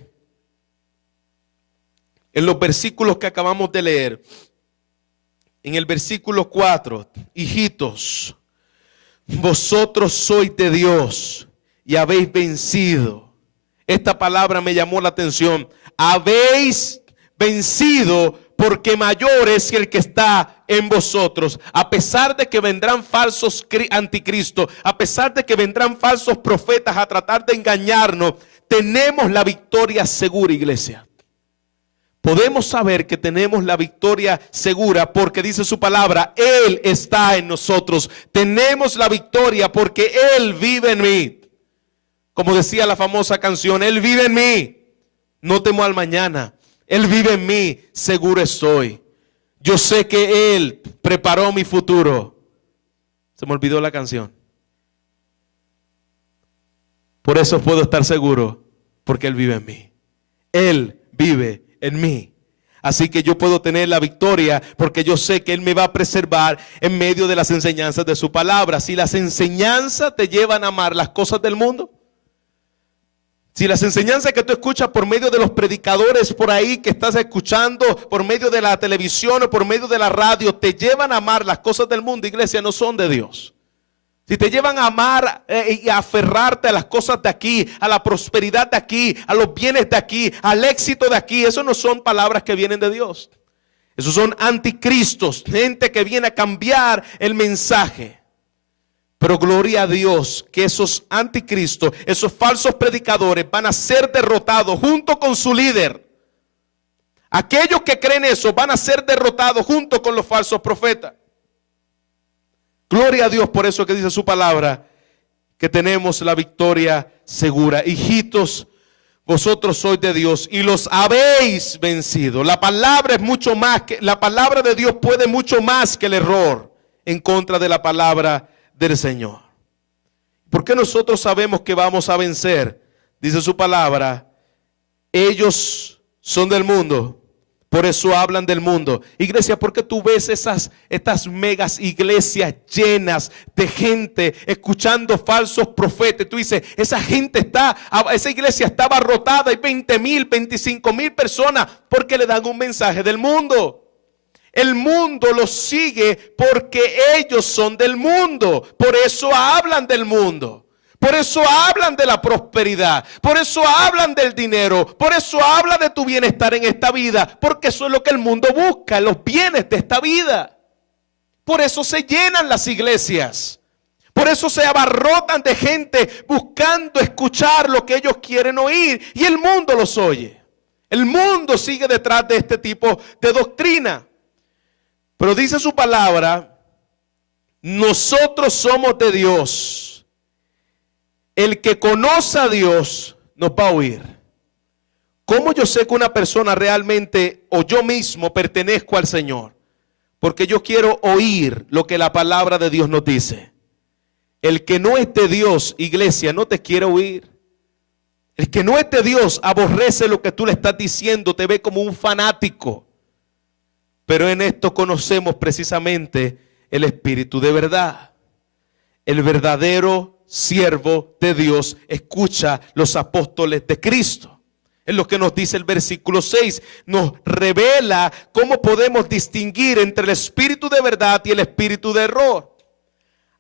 en los versículos que acabamos de leer, en el versículo 4, hijitos, vosotros sois de Dios y habéis vencido. Esta palabra me llamó la atención. Habéis vencido, porque mayor es el que está en vosotros. A pesar de que vendrán falsos anticristos, a pesar de que vendrán falsos profetas a tratar de engañarnos, tenemos la victoria segura, iglesia. Podemos saber que tenemos la victoria segura porque dice su palabra, Él está en nosotros. Tenemos la victoria porque Él vive en mí. Como decía la famosa canción, Él vive en mí. No temo al mañana. Él vive en mí, seguro estoy. Yo sé que Él preparó mi futuro. Se me olvidó la canción. Por eso puedo estar seguro, porque Él vive en mí. Él vive en mí. Así que yo puedo tener la victoria porque yo sé que Él me va a preservar en medio de las enseñanzas de su palabra. Si las enseñanzas te llevan a amar las cosas del mundo, si las enseñanzas que tú escuchas por medio de los predicadores por ahí que estás escuchando, por medio de la televisión o por medio de la radio, te llevan a amar las cosas del mundo, iglesia, no son de Dios. Si te llevan a amar y a aferrarte a las cosas de aquí, a la prosperidad de aquí, a los bienes de aquí, al éxito de aquí, eso no son palabras que vienen de Dios. Esos son anticristos, gente que viene a cambiar el mensaje. Pero gloria a Dios que esos anticristos, esos falsos predicadores van a ser derrotados junto con su líder. Aquellos que creen eso van a ser derrotados junto con los falsos profetas. Gloria a Dios por eso que dice su palabra, que tenemos la victoria segura. Hijitos, vosotros sois de Dios y los habéis vencido. La palabra es mucho más que, la palabra de Dios puede mucho más que el error en contra de la palabra del Señor. ¿Por qué nosotros sabemos que vamos a vencer? Dice su palabra, ellos son del mundo. Por eso hablan del mundo. Iglesia, ¿por qué tú ves estas megas iglesias llenas de gente escuchando falsos profetas? Tú dices, esa iglesia está abarrotada, hay 20,000, 25,000 personas porque le dan un mensaje del mundo. El mundo los sigue porque ellos son del mundo. Por eso hablan del mundo. Por eso hablan de la prosperidad, por eso hablan del dinero, por eso hablan de tu bienestar en esta vida, porque eso es lo que el mundo busca, los bienes de esta vida. Por eso se llenan las iglesias, por eso se abarrotan de gente buscando escuchar lo que ellos quieren oír y el mundo los oye. El mundo sigue detrás de este tipo de doctrina. Pero dice su palabra, nosotros somos de Dios. El que conoce a Dios nos va a oír. ¿Cómo yo sé que una persona realmente o yo mismo pertenezco al Señor? Porque yo quiero oír lo que la palabra de Dios nos dice. El que no es de Dios, iglesia, no te quiere oír. El que no es de Dios aborrece lo que tú le estás diciendo, te ve como un fanático. Pero en esto conocemos precisamente el Espíritu de verdad. El verdadero siervo de Dios escucha los apóstoles de Cristo. Es lo que nos dice el versículo 6. Nos revela cómo podemos distinguir entre el espíritu de verdad y el espíritu de error.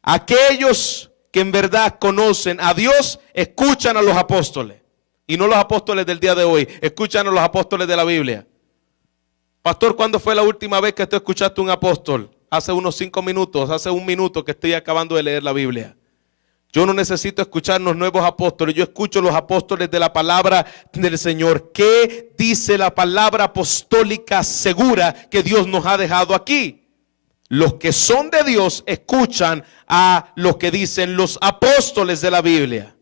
Aquellos que en verdad conocen a Dios escuchan a los apóstoles. Y no los apóstoles del día de hoy, escuchan a los apóstoles de la Biblia. Pastor, ¿cuándo fue la última vez que tú escuchaste a un apóstol? Hace unos 5 minutos, hace 1 minuto que estoy acabando de leer la Biblia. Yo no necesito escuchar los nuevos apóstoles, yo escucho los apóstoles de la palabra del Señor. ¿Qué dice la palabra apostólica segura que Dios nos ha dejado aquí? Los que son de Dios escuchan a lo que dicen los apóstoles de la Biblia.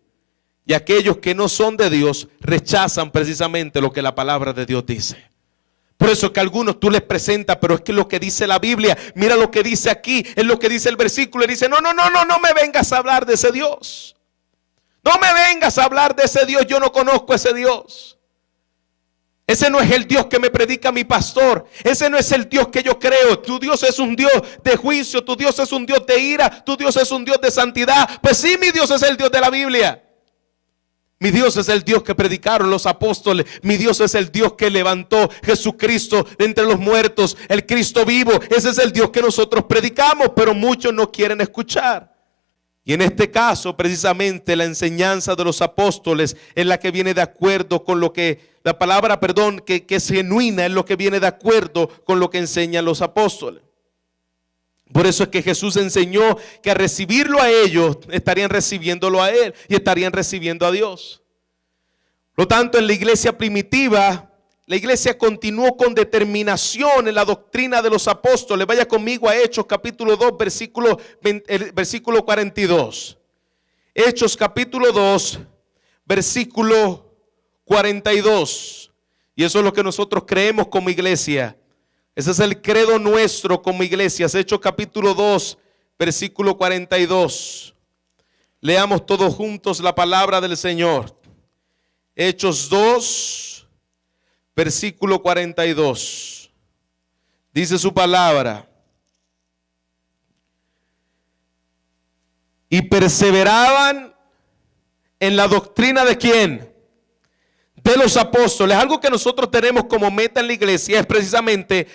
Y aquellos que no son de Dios rechazan precisamente lo que la palabra de Dios dice. Por eso que a algunos tú les presentas, pero es que lo que dice la Biblia, mira lo que dice aquí, es lo que dice el versículo. Y dice, no me vengas a hablar de ese Dios. No me vengas a hablar de ese Dios, yo no conozco a ese Dios. Ese no es el Dios que me predica mi pastor. Ese no es el Dios que yo creo. Tu Dios es un Dios de juicio, tu Dios es un Dios de ira, tu Dios es un Dios de santidad. Pues sí, mi Dios es el Dios de la Biblia. Mi Dios es el Dios que predicaron los apóstoles. Mi Dios es el Dios que levantó Jesucristo de entre los muertos, el Cristo vivo. Ese es el Dios que nosotros predicamos, pero muchos no quieren escuchar. Y en este caso, precisamente, la enseñanza de los apóstoles es la que viene de acuerdo con lo que, la palabra, que es genuina, es lo que viene de acuerdo con lo que enseñan los apóstoles. Por eso es que Jesús enseñó que a recibirlo a ellos, estarían recibiéndolo a Él y estarían recibiendo a Dios. Por lo tanto, en la iglesia primitiva, la iglesia continuó con determinación en la doctrina de los apóstoles. Vaya conmigo a Hechos capítulo 2, versículo 42. Hechos capítulo 2, versículo 42. Y eso es lo que nosotros creemos como iglesia. Ese es el credo nuestro como iglesias. Hechos capítulo 2, versículo 42. Leamos todos juntos la palabra del Señor. Hechos 2, versículo 42. Dice su palabra. Y perseveraban en la doctrina ¿de quién? De los apóstoles. Algo que nosotros tenemos como meta en la iglesia es precisamente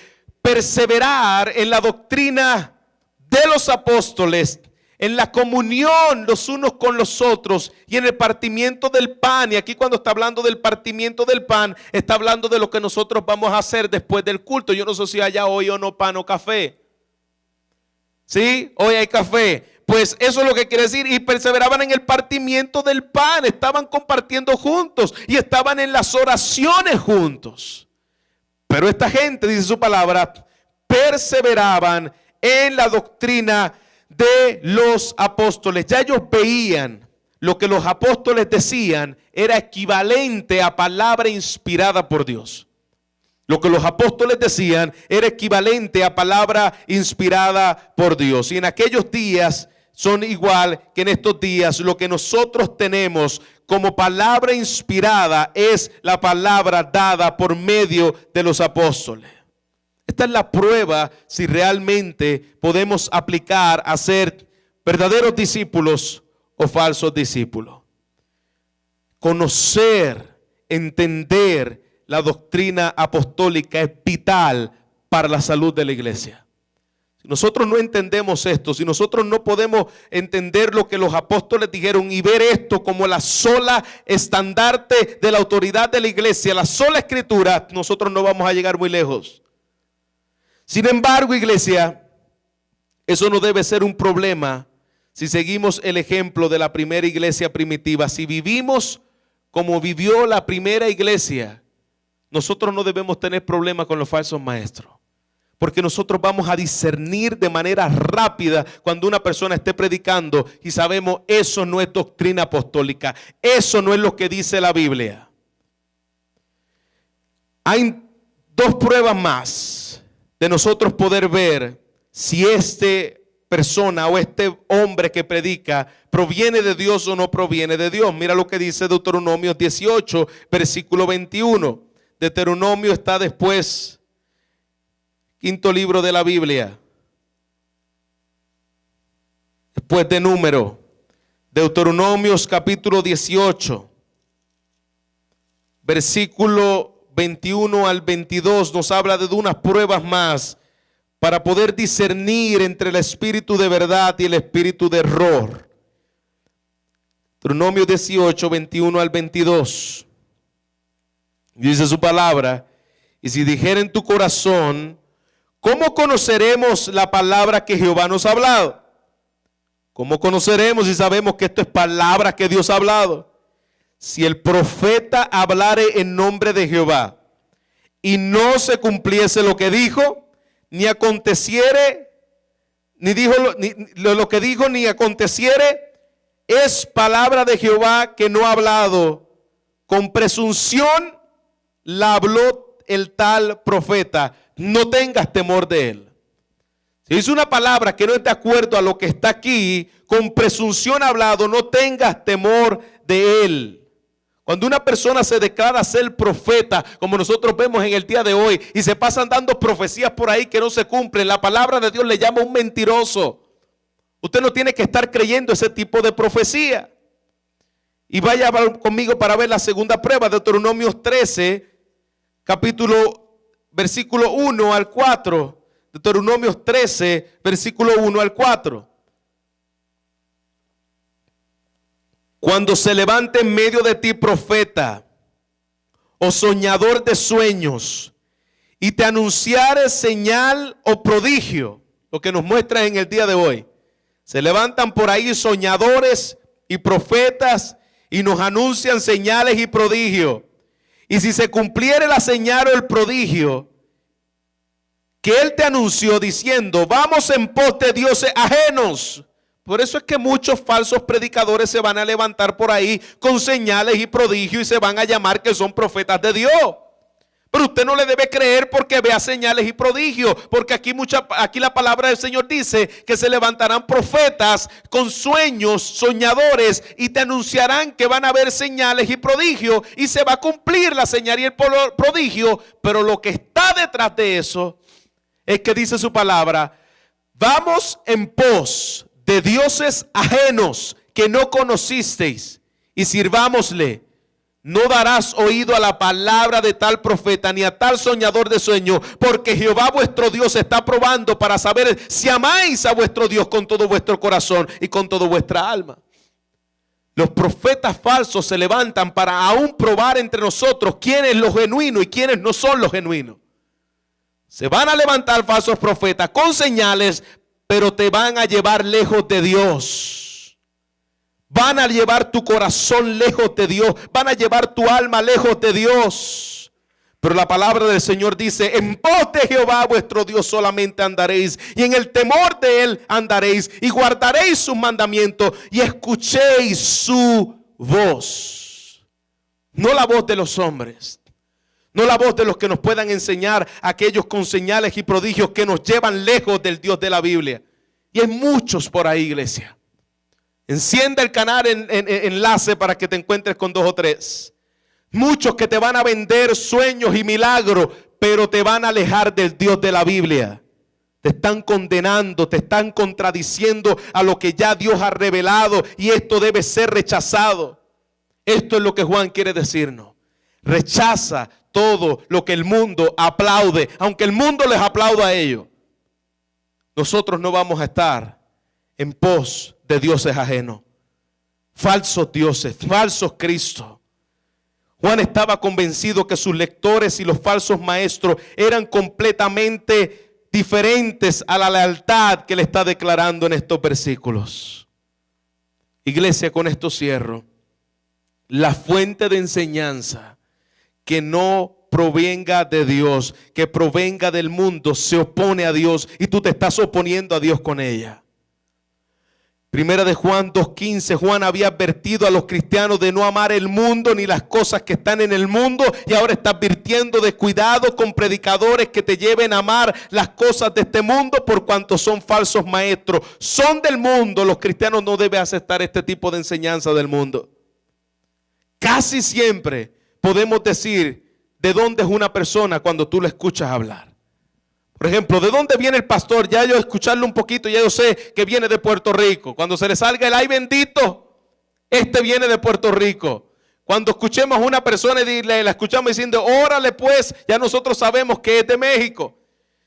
perseverar en la doctrina de los apóstoles, en la comunión los unos con los otros y en el partimiento del pan. Y aquí cuando está hablando del partimiento del pan, está hablando de lo que nosotros vamos a hacer después del culto. Yo no sé si haya hoy o no pan o café. ¿Sí? Hoy hay café. Pues eso es lo que quiere decir. Y perseveraban en el partimiento del pan. Estaban compartiendo juntos y estaban en las oraciones juntos. Pero esta gente, dice su palabra, perseveraban en la doctrina de los apóstoles. Ya ellos veían lo que los apóstoles decían era equivalente a palabra inspirada por Dios. Lo que los apóstoles decían era equivalente a palabra inspirada por Dios. Y en aquellos días son igual que en estos días. Lo que nosotros tenemos como palabra inspirada es la palabra dada por medio de los apóstoles. Esta es la prueba si realmente podemos aplicar a ser verdaderos discípulos o falsos discípulos. Conocer, entender la doctrina apostólica es vital para la salud de la iglesia. Si nosotros no entendemos esto, si nosotros no podemos entender lo que los apóstoles dijeron y ver esto como la sola estandarte de la autoridad de la iglesia, la sola escritura, nosotros no vamos a llegar muy lejos. Sin embargo, iglesia, eso no debe ser un problema si seguimos el ejemplo de la primera iglesia primitiva. Si vivimos como vivió la primera iglesia, nosotros no debemos tener problema con los falsos maestros. Porque nosotros vamos a discernir de manera rápida cuando una persona esté predicando y sabemos eso no es doctrina apostólica. Eso no es lo que dice la Biblia. Hay 2 pruebas más de nosotros poder ver si este persona o este hombre que predica proviene de Dios o no proviene de Dios. Mira lo que dice Deuteronomio 18, versículo 21. Deuteronomio está después, quinto libro de la Biblia, después de Número. Deuteronomios capítulo 18, versículo 21 al 22 nos habla de unas pruebas más para poder discernir entre el espíritu de verdad y el espíritu de error. Deuteronomio 18, 21 al 22. Dice su palabra: y si dijera en tu corazón, ¿cómo conoceremos la palabra que Jehová nos ha hablado? ¿Cómo conoceremos si sabemos que esto es palabra que Dios ha hablado? Si el profeta hablare en nombre de Jehová y no se cumpliese lo que dijo, ni aconteciere, ni dijo lo que dijo, ni aconteciere, es palabra de Jehová que no ha hablado. Con presunción la habló el tal profeta. No tengas temor de él. Si es una palabra que no es de acuerdo a lo que está aquí, con presunción hablado, no tengas temor de él. Cuando una persona se declara ser profeta, como nosotros vemos en el día de hoy, y se pasan dando profecías por ahí que no se cumplen, la palabra de Dios le llama un mentiroso. Usted no tiene que estar creyendo ese tipo de profecía. Y vaya conmigo para ver la segunda prueba, Deuteronomio 13, versículo 1 al 4. Deuteronomio 13, versículo 1 al 4. Cuando se levante en medio de ti profeta o soñador de sueños y te anunciare señal o prodigio, lo que nos muestra en el día de hoy. Se levantan por ahí soñadores y profetas y nos anuncian señales y prodigios. Y si se cumpliere la señal o el prodigio que él te anunció diciendo, vamos en pos de dioses ajenos. Por eso es que muchos falsos predicadores se van a levantar por ahí con señales y prodigios y se van a llamar que son profetas de Dios. Pero usted no le debe creer porque vea señales y prodigios, porque aquí la palabra del Señor dice que se levantarán profetas con sueños, soñadores, y te anunciarán que van a haber señales y prodigios y se va a cumplir la señal y el prodigio. Pero lo que está detrás de eso es que dice su palabra, vamos en pos de dioses ajenos que no conocisteis y sirvámosle. No darás oído a la palabra de tal profeta ni a tal soñador de sueño, porque Jehová vuestro Dios está probando para saber si amáis a vuestro Dios con todo vuestro corazón y con toda vuestra alma. Los profetas falsos se levantan para aún probar entre nosotros quién es lo genuino y quiénes no son los genuinos. Se van a levantar falsos profetas con señales, pero te van a llevar lejos de Dios. Van a llevar tu corazón lejos de Dios. Van a llevar tu alma lejos de Dios. Pero la palabra del Señor dice, en pos de Jehová vuestro Dios solamente andaréis. Y en el temor de él andaréis. Y guardaréis sus mandamientos. Y escuchéis su voz. No la voz de los hombres. No la voz de los que nos puedan enseñar aquellos con señales y prodigios que nos llevan lejos del Dios de la Biblia. Y hay muchos por ahí, iglesia. Encienda el canal en enlace para que te encuentres con 2 o 3. Muchos que te van a vender sueños y milagros, pero te van a alejar del Dios de la Biblia. Te están condenando, te están contradiciendo a lo que ya Dios ha revelado y esto debe ser rechazado. Esto es lo que Juan quiere decirnos. Rechaza todo lo que el mundo aplaude, aunque el mundo les aplauda a ellos. Nosotros no vamos a estar en pos de dioses ajenos, falsos dioses, falsos Cristos. Juan estaba convencido que sus lectores y los falsos maestros eran completamente diferentes a la lealtad que le está declarando en estos versículos. Iglesia, con esto cierro. La fuente de enseñanza que no provenga de Dios, que provenga del mundo, se opone a Dios y tú te estás oponiendo a Dios con ella. Primera de Juan 2:15, Juan había advertido a los cristianos de no amar el mundo ni las cosas que están en el mundo, y ahora está advirtiendo de cuidado con predicadores que te lleven a amar las cosas de este mundo, por cuanto son falsos maestros, son del mundo. Los cristianos no deben aceptar este tipo de enseñanza del mundo. Casi siempre podemos decir de dónde es una persona cuando tú la escuchas hablar. Por ejemplo, ¿de dónde viene el pastor? Ya yo escucharlo un poquito, ya yo sé que viene de Puerto Rico. Cuando se le salga el ay bendito, este viene de Puerto Rico. Cuando escuchemos a una persona y la escuchamos diciendo, órale pues, ya nosotros sabemos que es de México.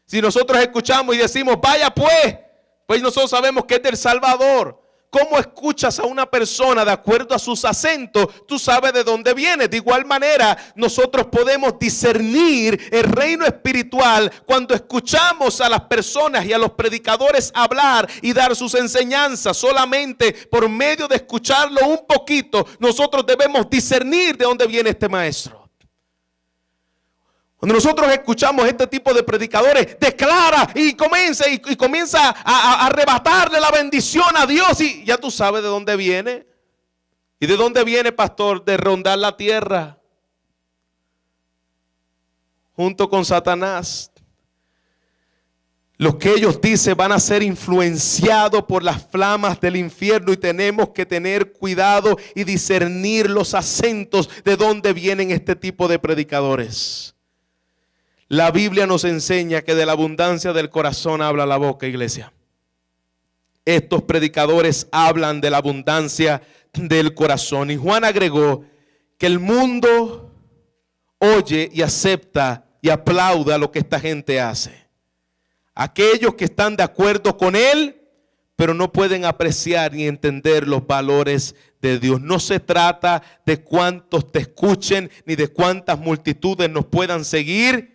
Si nosotros escuchamos y decimos, vaya pues nosotros sabemos que es del Salvador. ¿Cómo escuchas a una persona de acuerdo a sus acentos? Tú sabes de dónde viene. De igual manera, nosotros podemos discernir el reino espiritual cuando escuchamos a las personas y a los predicadores hablar y dar sus enseñanzas. Solamente por medio de escucharlo un poquito, nosotros debemos discernir de dónde viene este maestro. Cuando nosotros escuchamos este tipo de predicadores, declara y comienza a arrebatarle la bendición a Dios, y ya tú sabes de dónde viene. ¿Y de dónde viene, pastor? De rondar la tierra junto con Satanás. Los que ellos dicen van a ser influenciados por las flamas del infierno, y tenemos que tener cuidado y discernir los acentos de dónde vienen este tipo de predicadores. La Biblia nos enseña que de la abundancia del corazón habla la boca, iglesia. Estos predicadores hablan de la abundancia del corazón. Y Juan agregó que el mundo oye y acepta y aplauda lo que esta gente hace. Aquellos que están de acuerdo con él, pero no pueden apreciar ni entender los valores de Dios. No se trata de cuántos te escuchen ni de cuántas multitudes nos puedan seguir.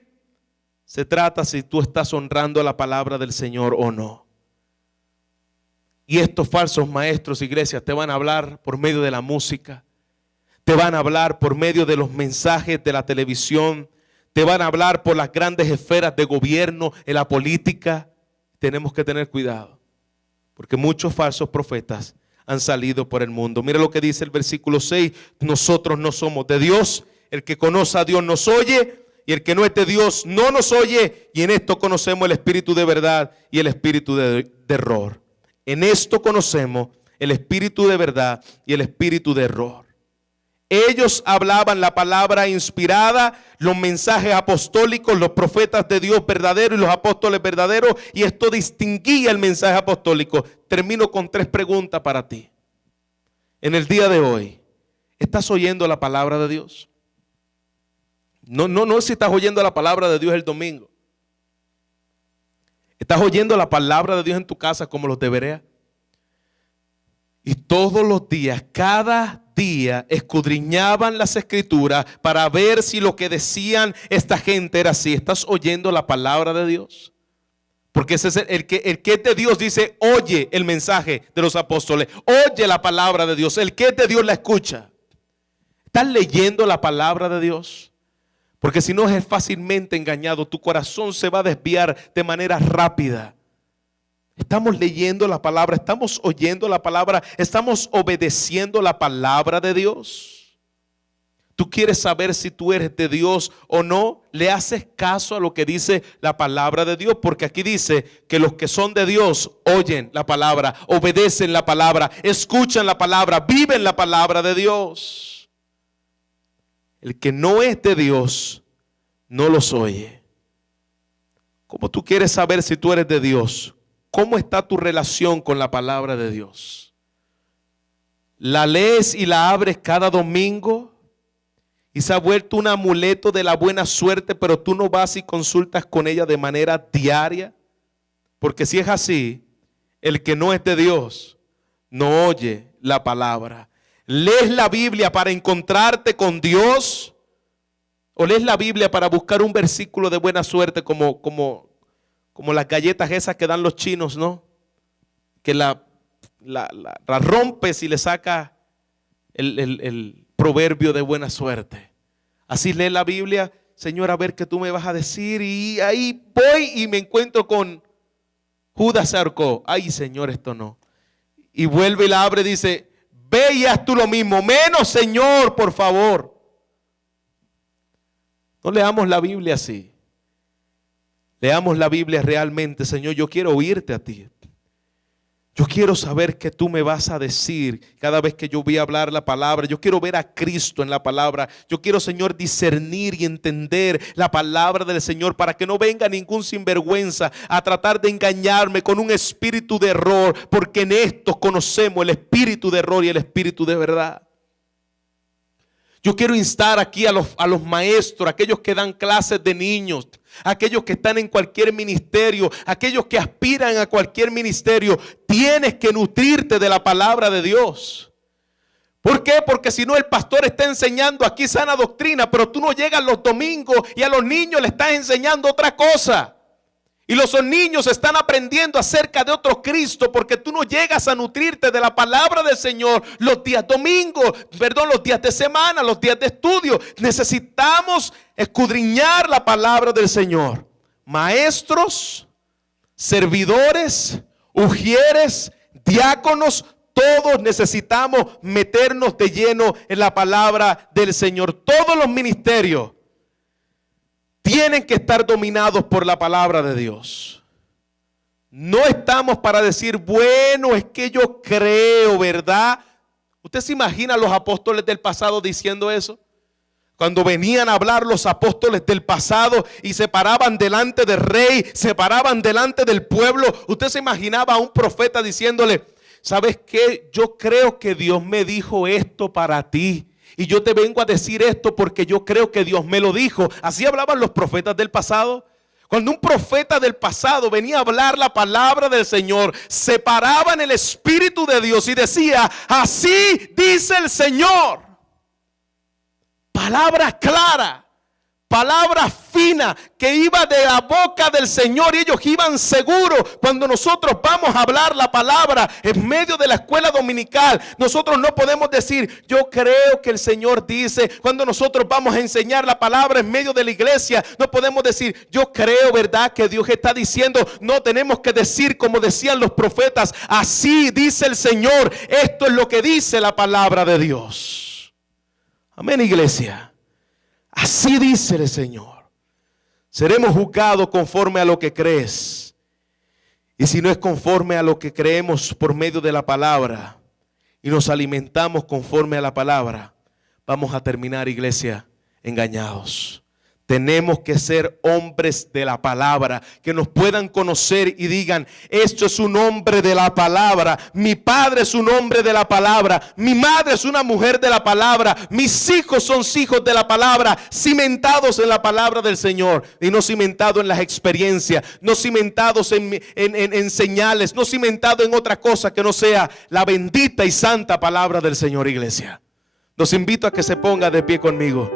Se trata si tú estás honrando la palabra del Señor o no. Y estos falsos maestros, iglesias, te van a hablar por medio de la música, te van a hablar por medio de los mensajes de la televisión, te van a hablar por las grandes esferas de gobierno, en la política. Tenemos que tener cuidado, porque muchos falsos profetas han salido por el mundo. Mira lo que dice el versículo 6, nosotros no somos de Dios, el que conoce a Dios nos oye, y el que no es de Dios no nos oye, y en esto conocemos el espíritu de verdad y el espíritu de error. En esto conocemos el espíritu de verdad y el espíritu de error. Ellos hablaban la palabra inspirada, los mensajes apostólicos, los profetas de Dios verdaderos y los apóstoles verdaderos, y esto distinguía el mensaje apostólico. Termino con 3 preguntas para ti. En el día de hoy, ¿estás oyendo la palabra de Dios? No si estás oyendo la palabra de Dios el domingo. ¿Estás oyendo la palabra de Dios en tu casa como los de Berea? Y todos los días, cada día, escudriñaban las escrituras para ver si lo que decían esta gente era así. ¿Estás oyendo la palabra de Dios? Porque ese es el que es de Dios dice, oye el mensaje de los apóstoles, oye la palabra de Dios. El que es de Dios la escucha. ¿Estás leyendo la palabra de Dios? Porque si no es fácilmente engañado, tu corazón se va a desviar de manera rápida. Estamos leyendo la palabra, estamos oyendo la palabra, estamos obedeciendo la palabra de Dios. ¿Tú quieres saber si tú eres de Dios o no? ¿Le haces caso a lo que dice la palabra de Dios? Porque aquí dice que los que son de Dios oyen la palabra, obedecen la palabra, escuchan la palabra, viven la palabra de Dios. El que no es de Dios no los oye. ¿Cómo tú quieres saber si tú eres de Dios? ¿Cómo está tu relación con la palabra de Dios? ¿La lees y la abres cada domingo? Y se ha vuelto un amuleto de la buena suerte, pero tú no vas y consultas con ella de manera diaria. Porque si es así, el que no es de Dios no oye la palabra. ¿Lees la Biblia para encontrarte con Dios? ¿O lees la Biblia para buscar un versículo de buena suerte como las galletas esas que dan los chinos, ¿no? Que la rompes y le sacas el proverbio de buena suerte. Así lees la Biblia, Señor, a ver qué tú me vas a decir. Y ahí voy y me encuentro con Judas se ahorcó. Ay, Señor, esto no. y vuelve y la abre y dice, ve y haz tú lo mismo. Menos, Señor, por favor. No leamos la Biblia así. Leamos la Biblia realmente. Señor, yo quiero oírte a ti. Yo quiero saber qué tú me vas a decir cada vez que yo voy a hablar la palabra. Yo quiero ver a Cristo en la palabra. Yo quiero, Señor, discernir y entender la palabra del Señor para que no venga ningún sinvergüenza a tratar de engañarme con un espíritu de error, porque en esto conocemos el espíritu de error y el espíritu de verdad. Yo quiero instar aquí a los maestros, aquellos que dan clases de niños, aquellos que están en cualquier ministerio, aquellos que aspiran a cualquier ministerio. Tienes que nutrirte de la palabra de Dios. ¿Por qué? Porque si no, el pastor está enseñando aquí sana doctrina, pero tú no llegas los domingos y a los niños le estás enseñando otra cosa. Y los niños están aprendiendo acerca de otro Cristo, porque tú no llegas a nutrirte de la palabra del Señor los días domingos, los días de semana, los días de estudio. Necesitamos escudriñar la palabra del Señor. Maestros, servidores, ujieres, diáconos, todos necesitamos meternos de lleno en la palabra del Señor. Todos los ministerios tienen que estar dominados por la palabra de Dios. No estamos para decir, bueno, es que yo creo, ¿verdad? ¿Usted se imagina a los apóstoles del pasado diciendo eso? Cuando venían a hablar los apóstoles del pasado y se paraban delante del rey, se paraban delante del pueblo, usted se imaginaba a un profeta diciéndole, ¿sabes qué? Yo creo que Dios me dijo esto para ti. Y yo te vengo a decir esto porque yo creo que Dios me lo dijo. Así hablaban los profetas del pasado. Cuando un profeta del pasado venía a hablar la palabra del Señor, se paraba en el Espíritu de Dios y decía, así dice el Señor. Palabra clara, palabra fina que iba de la boca del Señor, y ellos iban seguros. Cuando nosotros vamos a hablar la palabra en medio de la escuela dominical, nosotros no podemos decir, yo creo que el Señor dice. Cuando nosotros vamos a enseñar la palabra en medio de la iglesia, no podemos decir, yo creo, ¿verdad?, que Dios está diciendo. No, tenemos que decir como decían los profetas, así dice el Señor. Esto es lo que dice la palabra de Dios. Amén, iglesia. Así dice el Señor. Seremos juzgados conforme a lo que crees. Y si no es conforme a lo que creemos por medio de la palabra y nos alimentamos conforme a la palabra, vamos a terminar, iglesia, engañados. Tenemos que ser hombres de la palabra, que nos puedan conocer y digan, esto es un hombre de la palabra, mi padre es un hombre de la palabra, mi madre es una mujer de la palabra, mis hijos son hijos de la palabra, cimentados en la palabra del Señor y no cimentados en las experiencias, no cimentados en señales, no cimentados en otra cosa que no sea la bendita y santa palabra del Señor, iglesia. Los invito a que se ponga de pie conmigo.